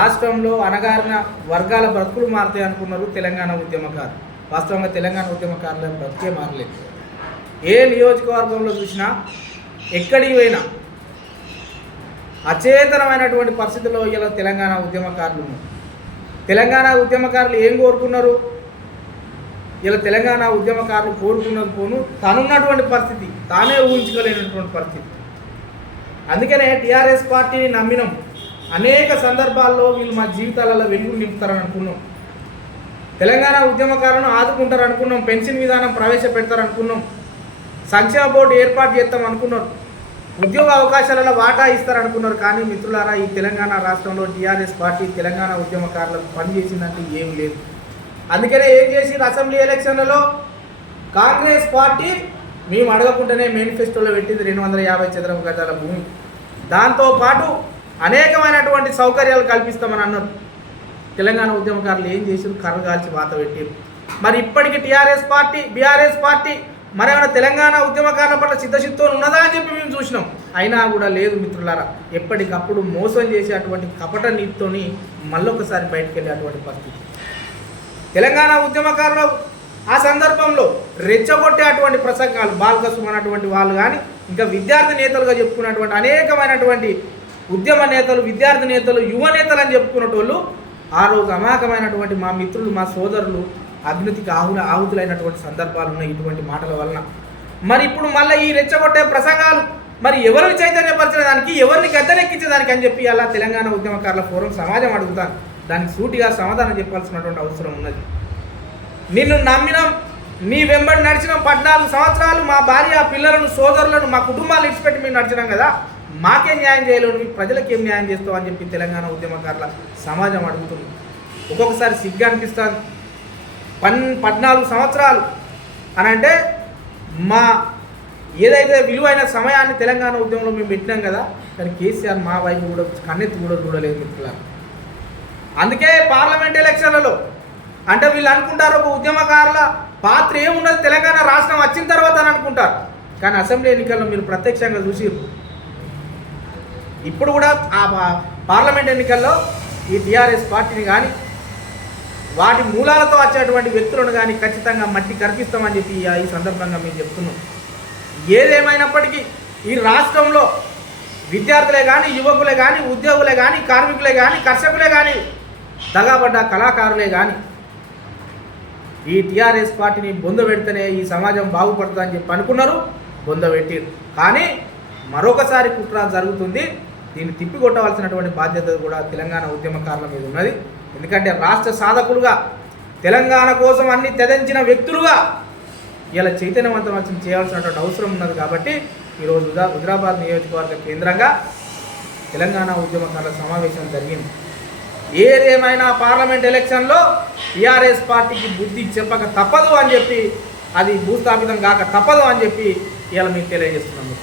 రాష్ట్రంలో అణగారిన వర్గాల బ్రతుకులు మారుతాయి అనుకున్నారు తెలంగాణ ఉద్యమకారులు. వాస్తవంగా తెలంగాణ ఉద్యమకారుల బ్రతికే మారలేదు. ఏ నియోజకవర్గంలో చూసినా ఎక్కడికి పోయినా అచేతనమైనటువంటి పరిస్థితుల్లో ఇలా తెలంగాణ ఉద్యమకారులు ఉన్నారు. తెలంగాణ ఉద్యమకారులు ఏం కోరుకున్నారు? ఇలా తెలంగాణ ఉద్యమకారులు కోరుకున్నది పోను తనున్నటువంటి పరిస్థితి తానే ఊహించుకోలేనటువంటి పరిస్థితి. అందుకనే టీఆర్ఎస్ పార్టీని నమ్మినాం. అనేక సందర్భాల్లో వీళ్ళు మా జీవితాలలో వెలుగు నింపుతారని అనుకున్నాం. తెలంగాణ ఉద్యమకారులను ఆదుకుంటారు అనుకున్నాం. పెన్షన్ విధానం ప్రవేశపెడతారనుకున్నాం. సంక్షేమ బోర్డు ఏర్పాటు చేస్తాం అనుకున్నారు. ఉద్యోగ అవకాశాలలో వాటా ఇస్తారనుకున్నారు. కానీ మిత్రులారా, ఈ తెలంగాణ రాష్ట్రంలో టీఆర్ఎస్ పార్టీ తెలంగాణ ఉద్యమకారులకు పనిచేసిందంటే ఏం లేదు. అందుకనే ఏం చేసి అసెంబ్లీ ఎలక్షన్లలో కాంగ్రెస్ పార్టీ మేము అడగకుండానే మేనిఫెస్టోలో పెట్టింది 250 చదరపు గజాల భూమి. దాంతోపాటు అనేకమైనటువంటి సౌకర్యాలు కల్పిస్తామని అన్నారు. తెలంగాణ ఉద్యమకారులు ఏం చేసారు? కర్ర కాల్చి వాత పెట్టారు. మరి ఇప్పటికీ టీఆర్ఎస్ పార్టీ బీఆర్ఎస్ పార్టీ మరేమైనా తెలంగాణ ఉద్యమకారుల పట్ల సిద్ధశుద్ధితో ఉన్నదా అని చెప్పి మేము చూసినాం. అయినా కూడా లేదు మిత్రులారా. ఎప్పటికప్పుడు మోసం చేసే అటువంటి కపట నీతితోని మళ్ళొకసారి బయటకు వెళ్ళే అటువంటి పరిస్థితి. తెలంగాణ ఉద్యమకారులు ఆ సందర్భంలో రెచ్చగొట్టే అటువంటి ప్రసంగాలు బాల్కసుమ అన్నటువంటి వాళ్ళు కానీ ఇంకా విద్యార్థి నేతలుగా చెప్పుకున్నటువంటి అనేకమైనటువంటి ఉద్యమ నేతలు, విద్యార్థి నేతలు, యువ నేతలు అని చెప్పుకున్నటోళ్ళు ఆ రోజు అమాయకమైనటువంటి మా మిత్రులు, మా సోదరులు అగ్నితికి ఆహుతులైనటువంటి సందర్భాలు ఉన్నాయి ఇటువంటి మాటల వలన. మరి ఇప్పుడు మళ్ళీ ఈ రెచ్చగొట్టే ప్రసంగాలు మరి ఎవరిని చైతన్యపరచడానికి, ఎవరిని గద్దెనెక్కించేదానికి అని చెప్పి అలా తెలంగాణ ఉద్యమకారుల ఫోరం సమాజం అడుగుతాను. దానికి సూటిగా సమాధానం చెప్పాల్సినటువంటి అవసరం ఉన్నది. నిన్ను నమ్మినాం, నీ వెంబడి నడిచిన 14 సంవత్సరాలు మా భార్య, పిల్లలను, సోదరులను, మా కుటుంబాలు ఇచ్చిపెట్టి మేము నడిచినాం కదా, మాకేం న్యాయం చేయలేవు, మీ ప్రజలకు ఏం న్యాయం చేస్తావు అని చెప్పి తెలంగాణ ఉద్యమకారుల సమాజం అడుగుతుంది. ఒక్కొక్కసారి సిగ్గు అనిపిస్తుంది. 14 సంవత్సరాలు అని అంటే మా ఏదైతే విలువైన సమయాన్ని తెలంగాణ ఉద్యమంలో మేము పెట్టినాం కదా, కానీ కేసీఆర్ మా వైపు కూడా కన్నెత్తి కూడా చూడలేదు మిత్రులారు. అందుకే పార్లమెంట్ ఎలక్షన్లలో అంటే వీళ్ళు అనుకుంటారు ఒక ఉద్యమకారుల పాత్ర ఏమున్నది తెలంగాణ రాష్ట్రం వచ్చిన తర్వాత అని అనుకుంటారు. కానీ అసెంబ్లీ ఎన్నికల్లో మీరు ప్రత్యక్షంగా చూసిర్రు. ఇప్పుడు కూడా ఆ పార్లమెంట్ ఎన్నికల్లో ఈ టీఆర్ఎస్ పార్టీని కానీ వాటి మూలాలతో వచ్చేటువంటి వ్యక్తులను కానీ ఖచ్చితంగా మట్టి కనిపిస్తామని చెప్పి ఈ సందర్భంగా మేము చెప్తున్నాం. ఏదేమైనప్పటికీ ఈ రాష్ట్రంలో విద్యార్థులే కానీ, యువకులే కానీ, ఉద్యోగులే కానీ, కార్మికులే కానీ, కర్షకులే కానీ, దగాబడ్డ కళాకారులే కానీ ఈ టీఆర్ఎస్ పార్టీని బొందబెడితేనే ఈ సమాజం బాగుపడుతుందని చెప్పి అనుకున్నారు, బొందబెట్టారు. కానీ మరొకసారి కుట్ర జరుగుతుంది. దీన్ని తిప్పికొట్టవలసినటువంటి బాధ్యత కూడా తెలంగాణ ఉద్యమకారుల మీద ఉన్నది. ఎందుకంటే రాష్ట్ర సాధకులుగా, తెలంగాణ కోసం అన్ని తెదంచిన వ్యక్తులుగా ఇలా చైతన్యవంతం చేయాల్సినటువంటి అవసరం ఉన్నది. కాబట్టి ఈరోజు హుజరాబాద్ నియోజకవర్గ కేంద్రంగా తెలంగాణ ఉద్యమకారుల సమావేశం జరిగింది. ఏదేమైనా పార్లమెంట్ ఎలక్షన్లో టీఆర్ఎస్ పార్టీకి బుద్ధి చెప్పక తప్పదు అని చెప్పి, అది భూస్థాపితం కాక తప్పదు అని చెప్పి ఇలా మీకు తెలియజేస్తున్నాము.